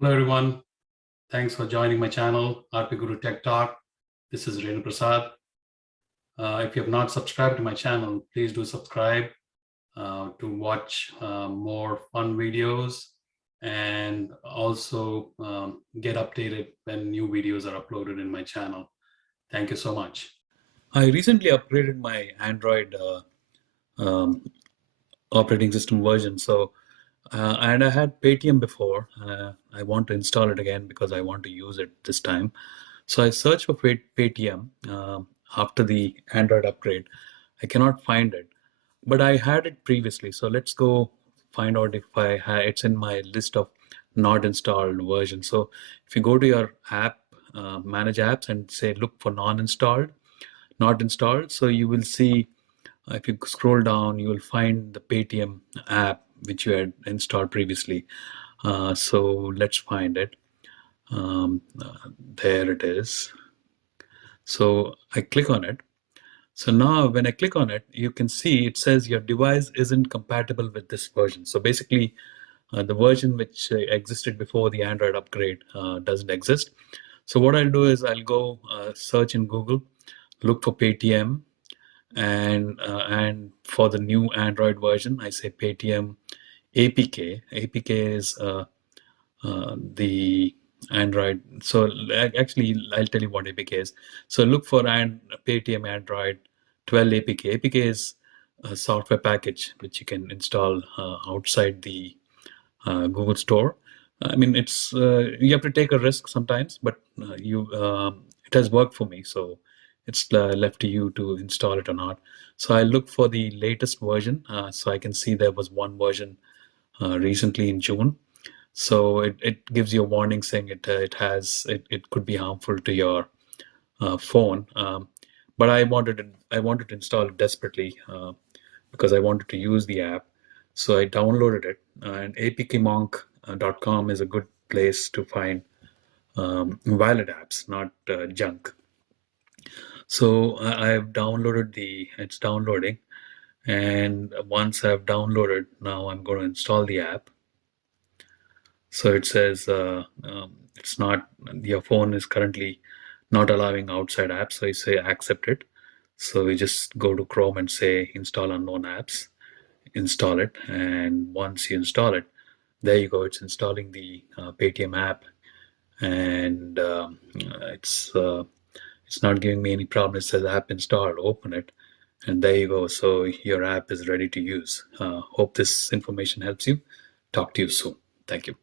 Hello, everyone. Thanks for joining my channel, RPGuru Tech Talk. This is Renu Prasad. If you have not subscribed to my channel, please do subscribe to watch more fun videos and also get updated when new videos are uploaded in my channel. Thank you so much. I recently upgraded my Android um, operating system version. And I had Paytm before. I want to install it again because I want to use it this time. So I searched for Paytm after the Android upgrade. I cannot find it, but I had it previously. So let's go find out if it's in my list of not installed versions. So if you go to your app, manage apps, and say look for not installed. So you will see, if you scroll down, you will find the Paytm app which you had installed previously. So let's find it. There it is. So I click on it. So now when I click on it, you can see it says your device isn't compatible with this version. So basically, the version which existed before the Android upgrade doesn't exist. So what I'll do is I'll go search in Google, look for Paytm, and for the new Android version, I say Paytm APK. APK is the Android. So actually, I'll tell you what APK is. So look for Paytm Android 12 APK. APK is a software package which you can install outside the Google Store. I mean, it's you have to take a risk sometimes, but it has worked for me. So it's left to you to install it or not. So I look for the latest version. So I can see there was one version recently in June. So it gives you a warning saying it could be harmful to your phone. But I wanted to install it desperately because I wanted to use the app. So I downloaded it, and apkmonk.com is a good place to find valid apps, not junk. So I've downloaded it's downloading, and once I've downloaded, now I'm going to install the app. So it says it's not, your phone is currently not allowing outside apps. So I say accept it. So we just go to Chrome and say install unknown apps, install it, and once you install it, there you go. It's installing the Paytm app, and it's not giving me any problem. It says app installed. Open it, and there you go. So your app is ready to use. Hope this information helps you. Talk to you soon. Thank you.